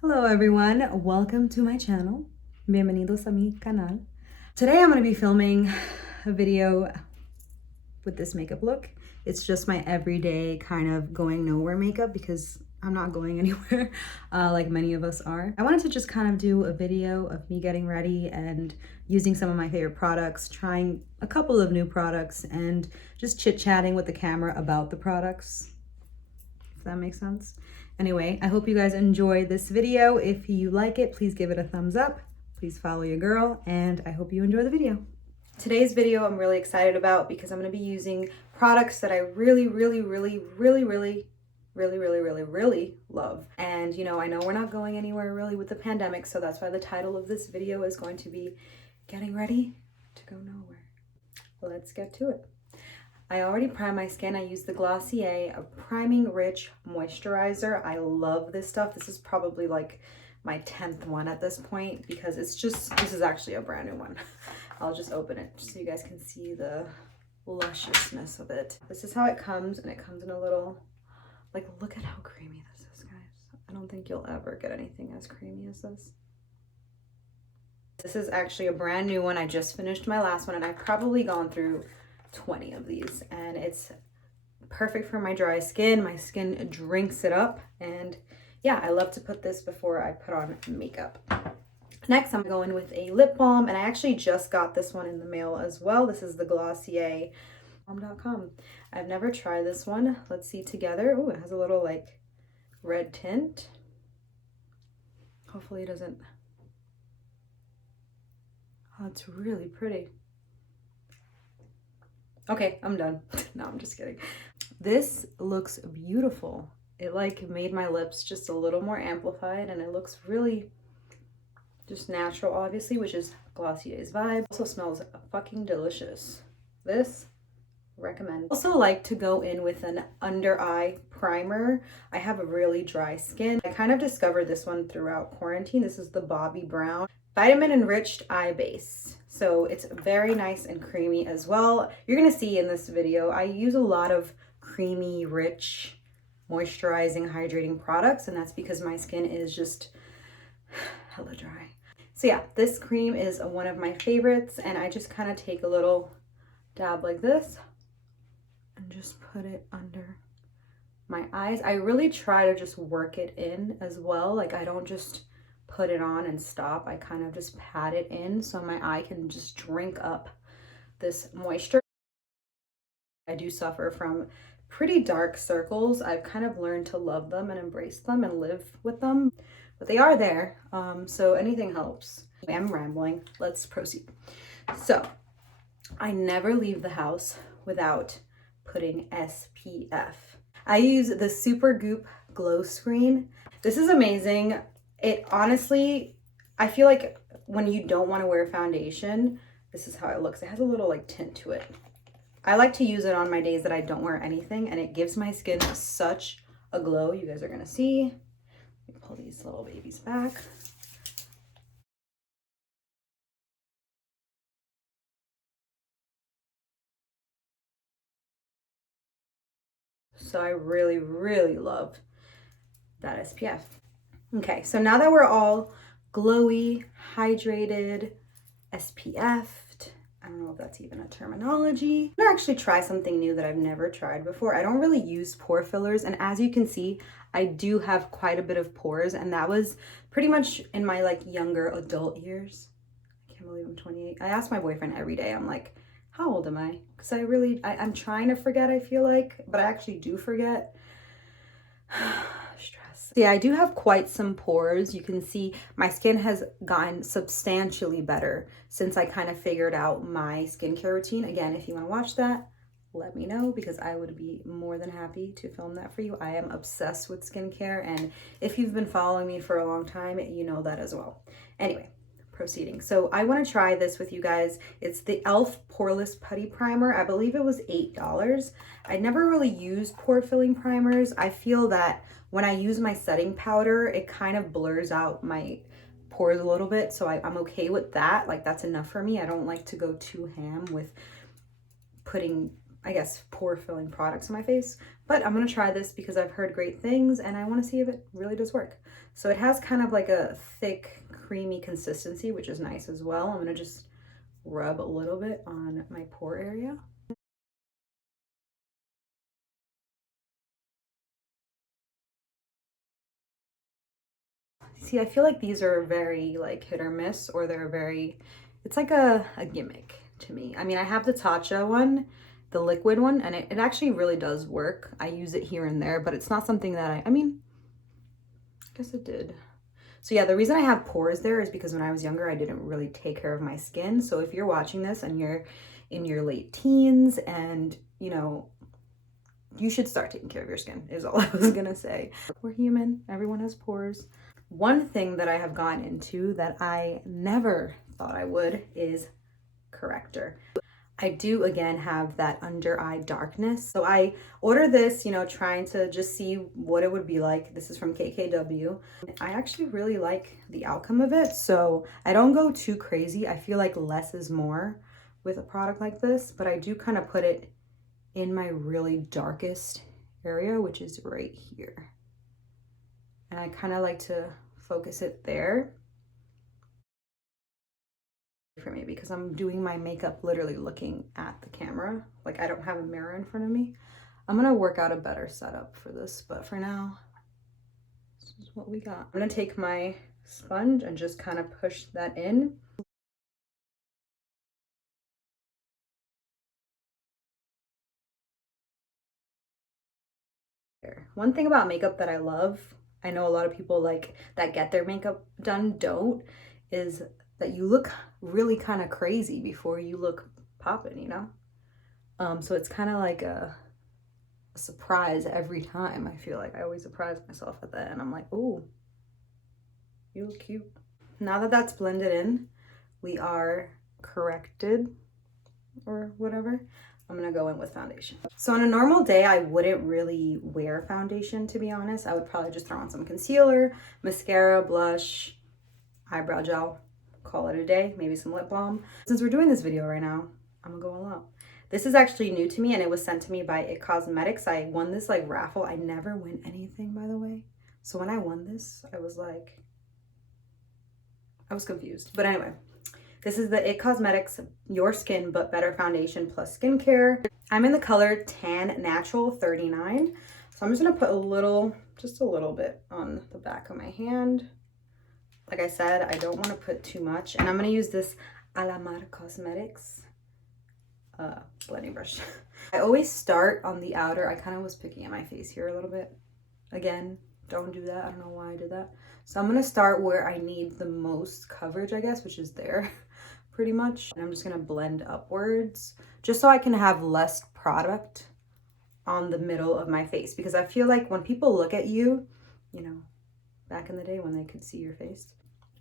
Hello everyone, welcome to my channel. Bienvenidos a mi canal. Today I'm going to be filming a video with this makeup look. It's just my everyday kind of going nowhere makeup because I'm not going anywhere like many of us are. I wanted to just kind of do a video of me getting ready and using some of my favorite products, trying a couple of new products, and just chit-chatting with the camera about the products, if that makes sense. Anyway, I hope you guys enjoy this video. If you like it, please give it a thumbs up. Please follow your girl, and I hope you enjoy the video. Today's video I'm really excited about because I'm going to be using products that I really love. And you know, I know we're not going anywhere really with the pandemic, so that's why the title of this video is going to be Getting Ready to Go Nowhere. Let's get to it. I already primed my skin. I used the Glossier Priming Rich Moisturizer. I love this stuff. This is probably like my 10th one at this point because this is actually a brand new one. I'll just open it so you guys can see the lusciousness of it. This is how it comes, and it comes in a little, like, look at how creamy this is, guys. I don't think you'll ever get anything as creamy as this. This is actually a brand new one. I just finished my last one, and I've probably gone through 20 of these, and it's perfect for my dry skin. My skin drinks it up, and yeah, I love to put this before I put on makeup. Next, I'm going with a lip balm, and I actually just got this one in the mail as well. This is the Glossier Eyebrow. I've never tried this one. Let's see together. Oh, it has a little like red tint. Hopefully it doesn't. Oh, it's really pretty. Okay, I'm done. No, I'm just kidding. This looks beautiful. It like made my lips just a little more amplified, and it looks really just natural, obviously, which is Glossier's vibe. Also smells fucking delicious. This, recommend. Also like to go in with an under eye primer. I have a really dry skin. I kind of discovered this one throughout quarantine. This is the Bobbi Brown Vitamin Enriched Eye Base. So it's very nice and creamy as well. You're gonna see in this video, I use a lot of creamy, rich, moisturizing, hydrating products, and that's because my skin is just hella dry. So yeah, this cream is one of my favorites, and I just kind of take a little dab like this and just put it under my eyes. I really try to just work it in as well. Like, I don't just put it on and stop. I kind of just pat it in so my eye can just drink up this moisture. I do suffer from pretty dark circles. I've kind of learned to love them and embrace them and live with them, but they are there. So anything helps. I'm rambling. Let's proceed. So I never leave the house without putting SPF. I use the Super Goop Glow Screen. This is amazing. It honestly, I feel like when you don't want to wear foundation, this is how it looks. It has a little like tint to it. I like to use it on my days that I don't wear anything, and it gives my skin such a glow. You guys are gonna see. Let me pull these little babies back. So I really love that SPF. Okay, so now that we're all glowy, hydrated, SPF'd, I don't know if that's even a terminology. I'm gonna actually try something new that I've never tried before. I don't really use pore fillers, and as you can see, I do have quite a bit of pores, and that was pretty much in my like younger adult years. I can't believe I'm 28. I ask my boyfriend every day, I'm like, how old am I? Because I'm trying to forget, I feel like, but I actually do forget. Stress. Yeah, I do have quite some pores. You can see my skin has gotten substantially better since I kind of figured out my skincare routine. Again, if you want to watch that, let me know because I would be more than happy to film that for you. I am obsessed with skincare, and if you've been following me for a long time, you know that as well. Anyway, proceeding. So I want to try this with you guys. It's the e.l.f. Poreless Putty Primer. I believe it was $8. I never really used pore filling primers. I feel that when I use my setting powder, it kind of blurs out my pores a little bit. So I'm okay with that. Like, that's enough for me. I don't like to go too ham with putting I guess, pore filling products on my face. But I'm gonna try this because I've heard great things and I wanna see if it really does work. So it has kind of like a thick, creamy consistency, which is nice as well. I'm gonna just rub a little bit on my pore area. See, I feel like these are very like hit or miss, or they're very, it's like a gimmick to me. I mean, I have the Tatcha one, the liquid one, and it actually really does work. I use it here and there, but it's not something that I mean, I guess it did. So yeah, the reason I have pores there is because when I was younger, I didn't really take care of my skin. So if you're watching this and you're in your late teens and, you know, you should start taking care of your skin is all I was gonna say. We're human, everyone has pores. One thing that I have gone into that I never thought I would is corrector. I do again have that under eye darkness. So I ordered this, you know, trying to just see what it would be like. This is from KKW. I actually really like the outcome of it. So I don't go too crazy. I feel like less is more with a product like this, but I do kind of put it in my really darkest area, which is right here. And I kind of like to focus it there for me because I'm doing my makeup literally looking at the camera. Like I don't have a mirror in front of me. I'm gonna work out a better setup for this, but for now, this is what we got. I'm gonna take my sponge and just kind of push that in. One thing about makeup that I love, I know a lot of people like that get their makeup done don't, is that you look really kind of crazy before you look poppin', you know? So it's kind of like a surprise every time. I feel like I always surprise myself at that and I'm like, ooh, you look cute. Now that that's blended in, we are corrected or whatever. I'm gonna go in with foundation. So on a normal day, I wouldn't really wear foundation, to be honest. I would probably just throw on some concealer, mascara, blush, eyebrow gel, call it a day, maybe some lip balm. Since we're doing this video right now, I'm gonna go all out. This is actually new to me and it was sent to me by It Cosmetics. I won this like raffle. I never win anything, by the way. So when I won this, I was like, I was confused. But anyway, this is the It Cosmetics Your Skin But Better Foundation Plus Skincare. I'm in the color Tan Natural 39. So I'm just gonna put a little, just a little bit on the back of my hand. Like I said, I don't wanna put too much. And I'm gonna use this Alamar Cosmetics blending brush. I always start on the outer. I kind of was picking at my face here a little bit. Again, don't do that. I don't know why I did that. So I'm gonna start where I need the most coverage, I guess, which is there pretty much. And I'm just gonna blend upwards just so I can have less product on the middle of my face, because I feel like when people look at you, you know, back in the day when they could see your face,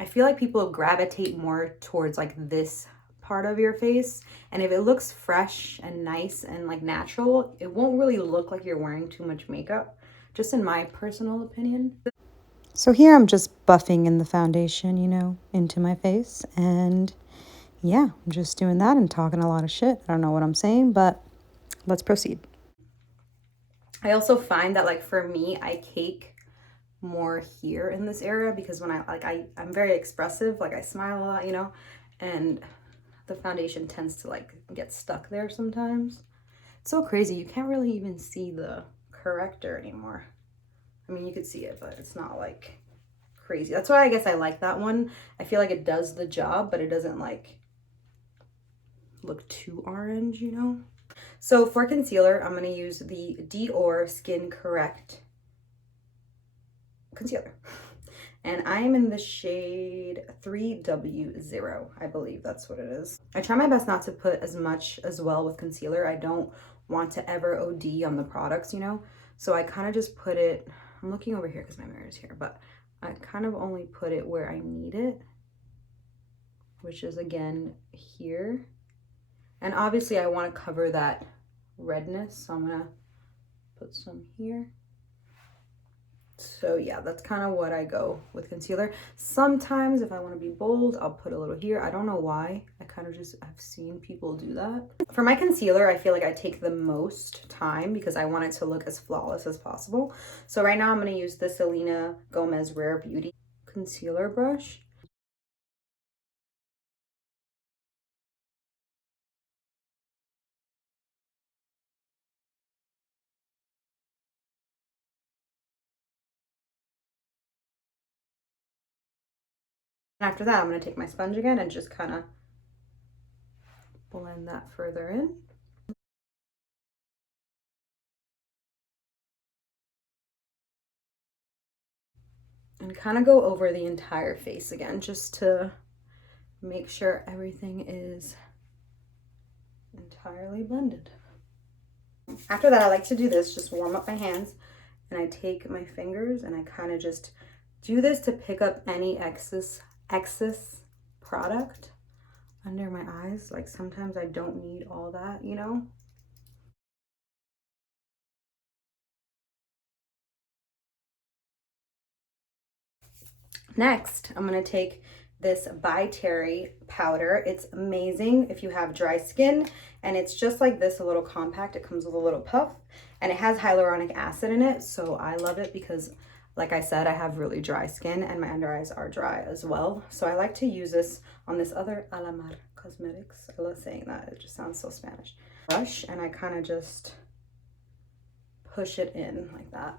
I feel like people gravitate more towards like this part of your face, and if it looks fresh and nice and like natural, it won't really look like you're wearing too much makeup, just in my personal opinion. So here I'm just buffing in the foundation, you know, into my face, and yeah, I'm just doing that and talking a lot of shit. I don't know what I'm saying, but let's proceed. I also find that like for me, I cake more here in this area because when I'm very expressive, like I smile a lot, you know, and the foundation tends to like get stuck there sometimes. It's so crazy. You can't really even see the corrector anymore. I mean, you could see it, but it's not like crazy. That's why I guess I like that one. I feel like it does the job, but it doesn't like look too orange, you know? So for concealer, I'm gonna use the Dior Skin Correct concealer. And I'm in the shade 3W0, I believe that's what it is. I try my best not to put as much as well with concealer. I don't want to ever OD on the products, you know? So I kind of just put it, I'm looking over here because my mirror is here, but I kind of only put it where I need it, which is again here. And obviously I want to cover that redness, so I'm gonna put some here. So yeah, that's kind of what I go with concealer. Sometimes if I want to be bold, I'll put a little here. I don't know why. I kind of just, I've seen people do that. For my concealer, I feel like I take the most time because I want it to look as flawless as possible. So right now I'm going to use the Selena Gomez Rare Beauty concealer brush. And after that, I'm going to take my sponge again and just kind of blend that further in. And kind of go over the entire face again just to make sure everything is entirely blended. After that, I like to do this, just warm up my hands, and I take my fingers and I kind of just do this to pick up any excess product under my eyes. Like sometimes I don't need all that, you know? Next, I'm gonna take this By Terry powder. It's amazing if you have dry skin, and it's just like this, a little compact. It comes with a little puff, and it has hyaluronic acid in it, so I love it because, like I said, I have really dry skin and my under eyes are dry as well. So I like to use this on this other Alamar Cosmetics. I love saying that, it just sounds so Spanish. Brush, and I kind of just push it in like that.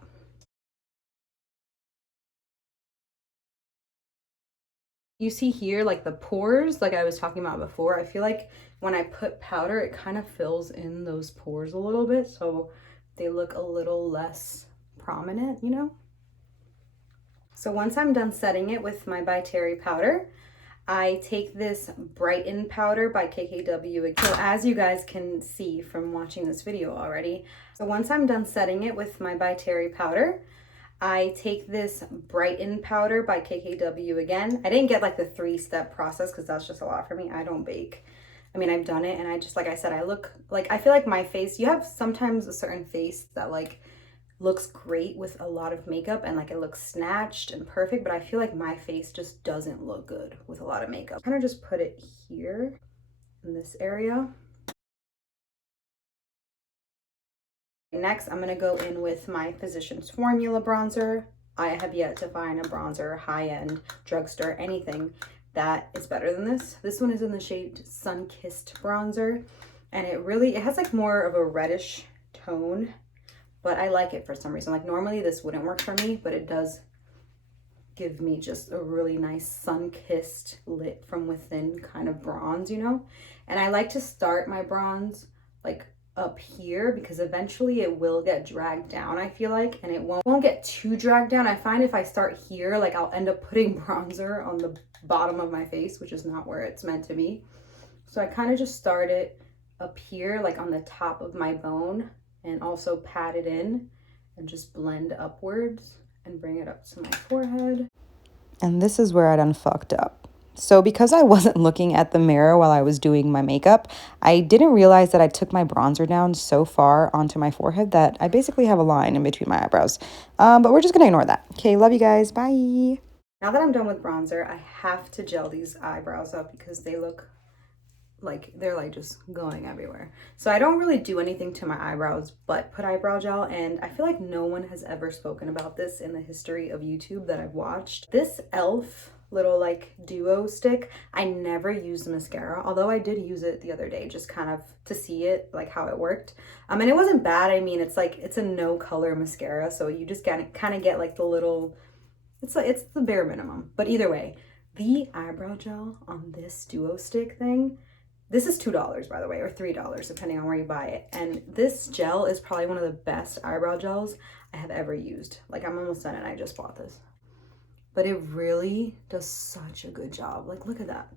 You see here, like the pores, like I was talking about before, I feel like when I put powder, it kind of fills in those pores a little bit, so they look a little less prominent, you know? So once I'm done setting it with my By Terry powder, I take this Brighten powder by KKW. So as you guys can see from watching this video already, so once I'm done setting it with my By Terry powder, I take this Brighten powder by KKW again. I didn't get like the 3-step process because that's just a lot for me. I don't bake. I mean, I've done it and I just, like I said, I look like, I feel like my face, you have sometimes a certain face that like looks great with a lot of makeup and like it looks snatched and perfect, but I feel like my face just doesn't look good with a lot of makeup. Kind of just put it here in this area. Next, I'm going to go in with my Physicians Formula bronzer. I have yet to find a bronzer, high-end, drugstore, anything that is better than this. This one is in the shade Sun-Kissed bronzer, and it has like more of a reddish tone, but I like it for some reason. Like normally this wouldn't work for me, but it does give me just a really nice sun-kissed, lit from within kind of bronze, you know? And I like to start my bronze like up here because eventually it will get dragged down, I feel like, and it won't get too dragged down. I find if I start here, like I'll end up putting bronzer on the bottom of my face, which is not where it's meant to be. So I kind of just start it up here, like on the top of my bone, and also pat it in and just blend upwards and bring it up to my forehead. And this is where I done fucked up. So because I wasn't looking at the mirror while I was doing my makeup, I didn't realize that I took my bronzer down so far onto my forehead that I basically have a line in between my eyebrows. But we're just gonna ignore that. Okay, love you guys, bye. Now that I'm done with bronzer, I have to gel these eyebrows up because they look like they're like just going everywhere. So I don't really do anything to my eyebrows but put eyebrow gel, and I feel like no one has ever spoken about this in the history of YouTube that I've watched. This e.l.f. little like duo stick, I never used mascara, although I did use it the other day just kind of to see it, like how it worked. And it wasn't bad. I mean, it's like, it's a no color mascara, so you just kind of get like the little, it's the bare minimum. But either way, the eyebrow gel on this duo stick thing, this is $2, by the way, or $3, depending on where you buy it. And this gel is probably one of the best eyebrow gels I have ever used. Like, I'm almost done and I just bought this. But it really does such a good job. Like, look at that.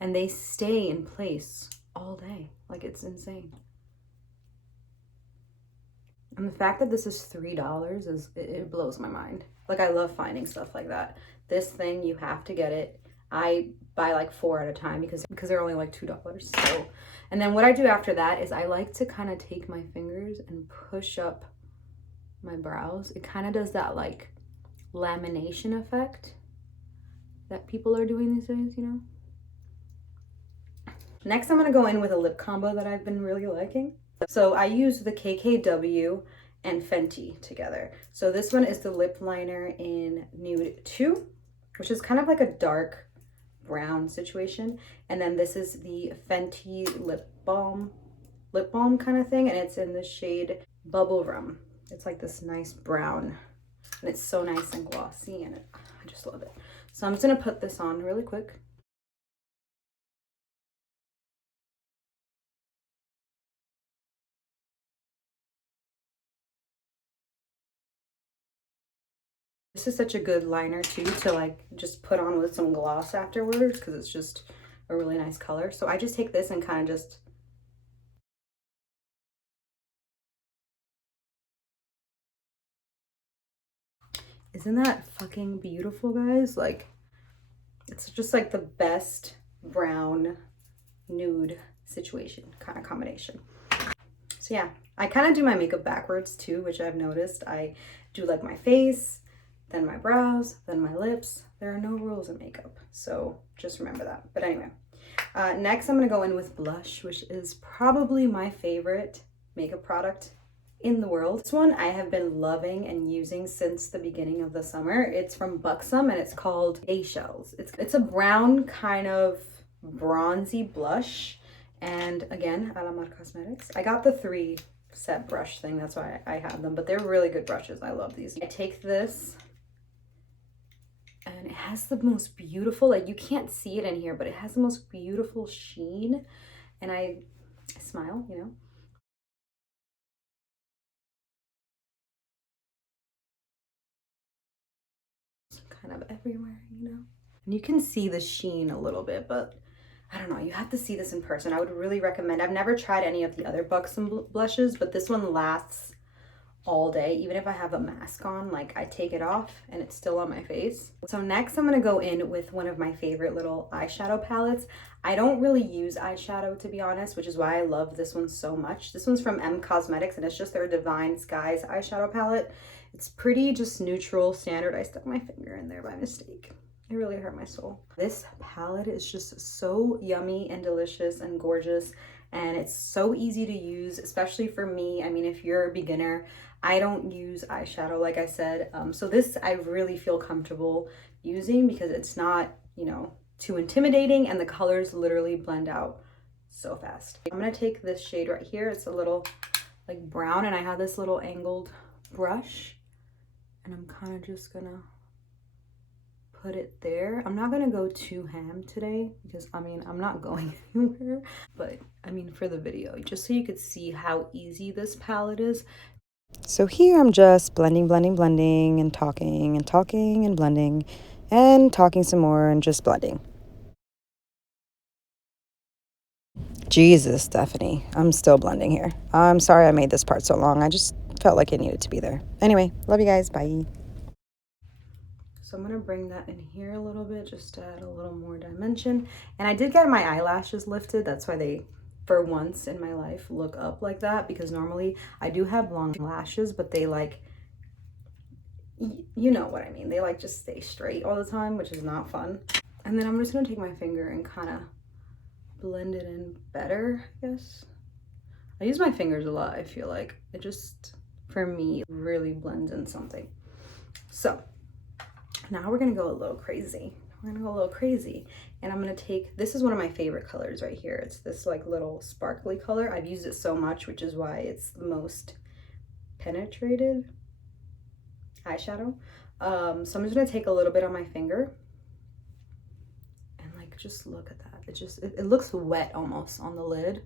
And they stay in place all day. Like, it's insane. And the fact that this is $3 it blows my mind. Like, I love finding stuff like that. This thing, you have to get it. I buy like 4 at a time because they're only like $2. So, and then what I do after that is I like to kind of take my fingers and push up my brows. It kind of does that like lamination effect that people are doing these days, you know? Next, I'm gonna go in with a lip combo that I've been really liking. So I use the KKW and Fenty together. So this one is the lip liner in Nude 2, which is kind of like a dark brown situation. And then this is the Fenty lip balm kind of thing. And it's in the shade Bubble Rum. It's like this nice brown and it's so nice and glossy and I just love it. So I'm just gonna put this on really quick. This is such a good liner too to like just put on with some gloss afterwards because it's just a really nice color. So I just take this and kind of just isn't that fucking beautiful, guys? Like it's just like the best brown nude situation kind of combination. So yeah, I kind of do my makeup backwards too, which I've noticed. I do like my face, then my brows, then my lips. There are no rules in makeup, so just remember that. But anyway, next I'm gonna go in with blush, which is probably my favorite makeup product in the world. This one I have been loving and using since the beginning of the summer. It's from Buxom and it's called Eyeshadow. It's a brown kind of bronzy blush. And again, Alamar Cosmetics. I got the 3 set brush thing, that's why I have them, but they're really good brushes. I love these. I take this and it has the most beautiful, like you can't see it in here, but it has the most beautiful sheen. And I smile, you know. It's kind of everywhere, you know. And you can see the sheen a little bit, but I don't know, you have to see this in person. I would really recommend. I've never tried any of the other Buxom blushes, but this one lasts all day. Even if I have a mask on, like I take it off and it's still on my face. So next I'm gonna go in with one of my favorite little eyeshadow palettes. I don't really use eyeshadow, to be honest, which is why I love this one so much. This one's from M Cosmetics and it's just their Divine Skies eyeshadow palette. It's pretty just neutral, standard. I stuck my finger in there by mistake. It really hurt my soul. This palette is just so yummy and delicious and gorgeous, and it's so easy to use, especially for me. I mean, if you're a beginner, I don't use eyeshadow, like I said. So this I really feel comfortable using because it's not, you know, too intimidating and the colors literally blend out so fast. I'm gonna take this shade right here. It's a little like brown and I have this little angled brush and I'm kind of just gonna put it there. I'm not gonna go too ham today because I mean I'm not going anywhere, but I mean for the video, just so you could see how easy this palette is. So here I'm just blending, blending, and talking and blending and talking some more and just blending. Jesus, Stephanie, I'm still blending here. I'm sorry I made this part so long. I just felt like it needed to be there. Anyway, love you guys. Bye. So I'm gonna bring that in here a little bit just to add a little more dimension. And I did get my eyelashes lifted. That's why they, for once in my life, look up like that, because normally I do have long lashes, but they like, you know what I mean. They like just stay straight all the time, which is not fun. And then I'm just gonna take my finger and kind of blend it in better, I guess. I use my fingers a lot, I feel like. It just, for me, really blends in something. So now we're gonna go a little crazy. We're gonna go a little crazy. And I'm gonna take, this is one of my favorite colors right here. It's this like little sparkly color. I've used it so much, which is why it's the most penetrated eyeshadow. So I'm just gonna take a little bit on my finger and like, just look at that. It looks wet almost on the lid.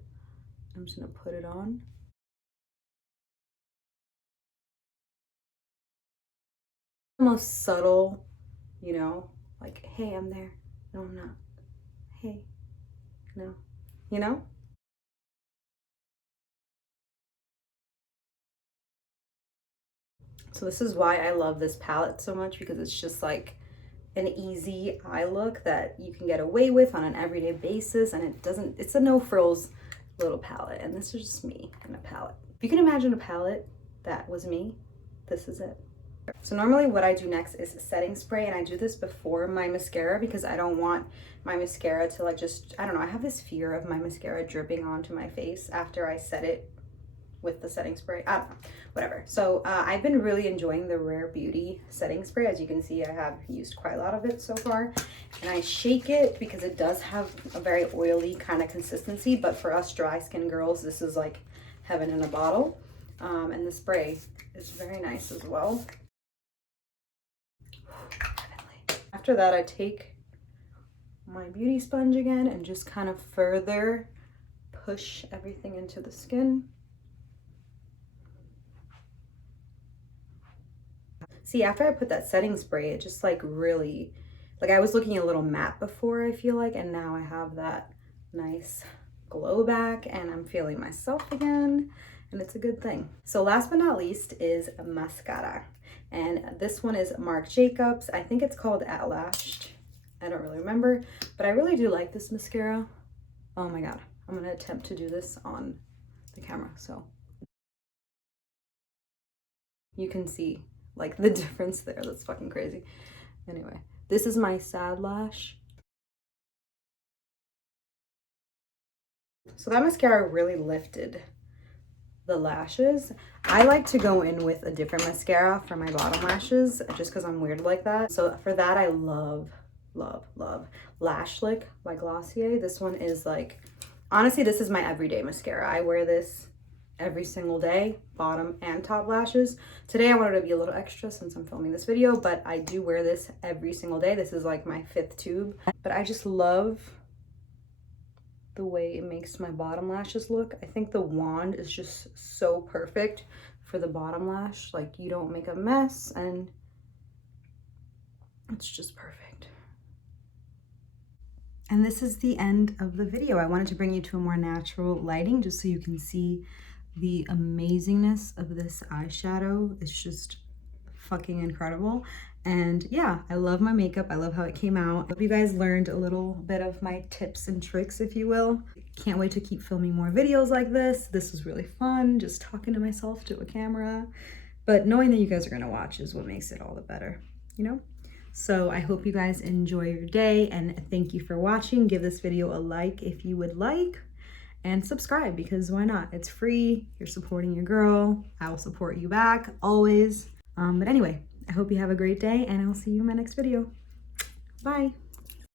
I'm just gonna put it on. Almost subtle, you know, like, hey, I'm there. No, I'm not. Hey, no, you know? So this is why I love this palette so much, because it's just like an easy eye look that you can get away with on an everyday basis, and it's a no frills little palette, and this is just me in a palette. If you can imagine a palette that was me, this is it. So normally what I do next is setting spray, and I do this before my mascara because I don't want my mascara to like just, I don't know, I have this fear of my mascara dripping onto my face after I set it with the setting spray. I don't know, whatever. So I've been really enjoying the Rare Beauty setting spray. As you can see, I have used quite a lot of it so far. And I shake it because it does have a very oily kind of consistency, but for us dry skin girls, this is like heaven in a bottle. And the spray is very nice as well. After that, I take my beauty sponge again and just kind of further push everything into the skin. See, after I put that setting spray, it just like really, like I was looking a little matte before, I feel like, and now I have that nice glow back and I'm feeling myself again, and it's a good thing. So last but not least is mascara. And this one is Marc Jacobs. I think it's called At Lashed. I don't really remember, but I really do like this mascara. Oh my God, I'm gonna attempt to do this on the camera so you can see like the difference there. That's fucking crazy. Anyway, this is my Sad Lash. So that mascara really lifted the lashes. I like to go in with a different mascara for my bottom lashes just because I'm weird like that. So for that, I love Lash Lick by Glossier. This one is like, honestly, this is my everyday mascara. I wear this every single day, bottom and top lashes. Today I wanted to be a little extra since I'm filming this video, but I do wear this every single day. This is like my 5th tube, but I just love the way it makes my bottom lashes look. I think the wand is just so perfect for the bottom lash. Like you don't make a mess and it's just perfect. And this is the end of the video. I wanted to bring you to a more natural lighting just so you can see the amazingness of this eyeshadow. It's just fucking incredible. And yeah, I love my makeup. I love how it came out. Hope you guys learned a little bit of my tips and tricks, if you will. Can't wait to keep filming more videos like this. This was really fun, just talking to myself to a camera. But knowing that you guys are gonna watch is what makes it all the better, you know? So I hope you guys enjoy your day and thank you for watching. Give this video a like if you would like, and subscribe because why not? It's free, you're supporting your girl. I will support you back, always. But anyway, I hope you have a great day and I'll see you in my next video. Bye.